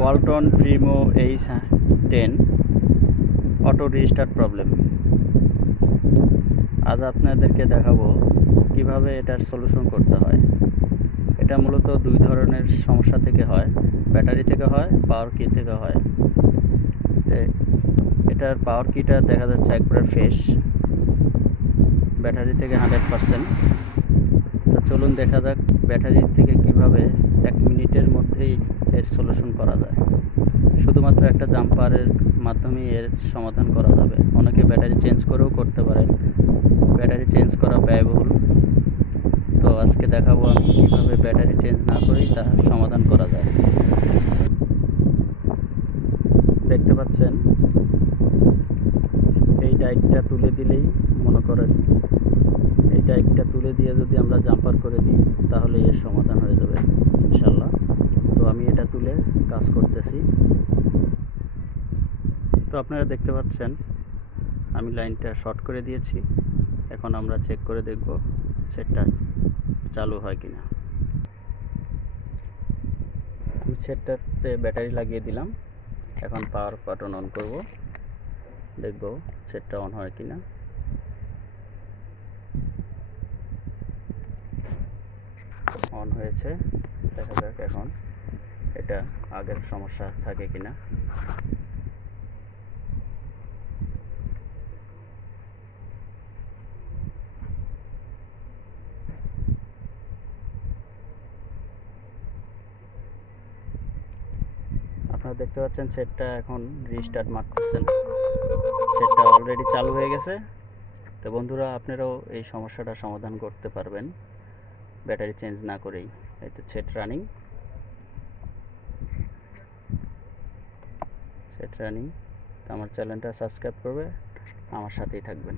Walton Primo H10 auto restart problem. আজ আপনাদেরকে দেখাবো কিভাবে এটার সলিউশন করতে হয়। এটা মূলত দুই ধরনের সমস্যা থেকে হয়, ব্যাটারি থেকে হয়, পাওয়ার কি থেকে হয়। এটার পাওয়ার কিটা দেখা যাচ্ছে একবারে ফ্রেশ, ব্যাটারি থেকে 100%। তো চলুন দেখা যাক ব্যাটারি থেকে কিভাবে 1 মিনিটের মধ্যেই এর সলিউশন করা যায়। শুধুমাত্র একটা জাম্পারের মাধ্যমেই এর সমাধান করা যাবে। অনেকে ব্যাটারি চেঞ্জ করেও করতে পারেন, ব্যাটারি চেঞ্জ করা ব্যয়বহুল। তো আজকে দেখাবো আমি কিভাবে ব্যাটারি চেঞ্জ না করেই তা সমাধান করা যায়। দেখতে পাচ্ছেন এই ডাইটটা তুলে দিলেই, মনে করেন এই ডাইটটা তুলে দিয়ে যদি আমরা জাম্পার করে দিই তাহলে এর সমাধান হয়ে যাবে ইনশাল্লাহ। তো আমি এটা তুলে কাজ করতেছি। তো আপনারা দেখতে পাচ্ছেন আমি লাইনটা শর্ট করে দিয়েছি। এখন আমরা চেক করে দেখব সেটটা চালু হয় কিনা। আমি সেটটাতে ব্যাটারি লাগিয়ে দিলাম। এখন পাওয়ার বাটন অন করব, দেখব সেটটা অন হয় কিনা। অন হয়েছে, দেখা যাক এখন এটা আগের সমস্যা থাকে কিনা। আপনারা দেখতে পাচ্ছেন সেটটা এখন রিস্টার্ট মারতেছেন, সেটটা অলরেডি চালু হয়ে গেছে। তো বন্ধুরা, আপনারাও এই সমস্যাটা সমাধান করতে পারবেন ব্যাটারি চেঞ্জ না করেই। এই তো সেট রানিং, তো আমার চ্যানেলটা সাবস্ক্রাইব করবে, আমার সাথেই থাকবেন।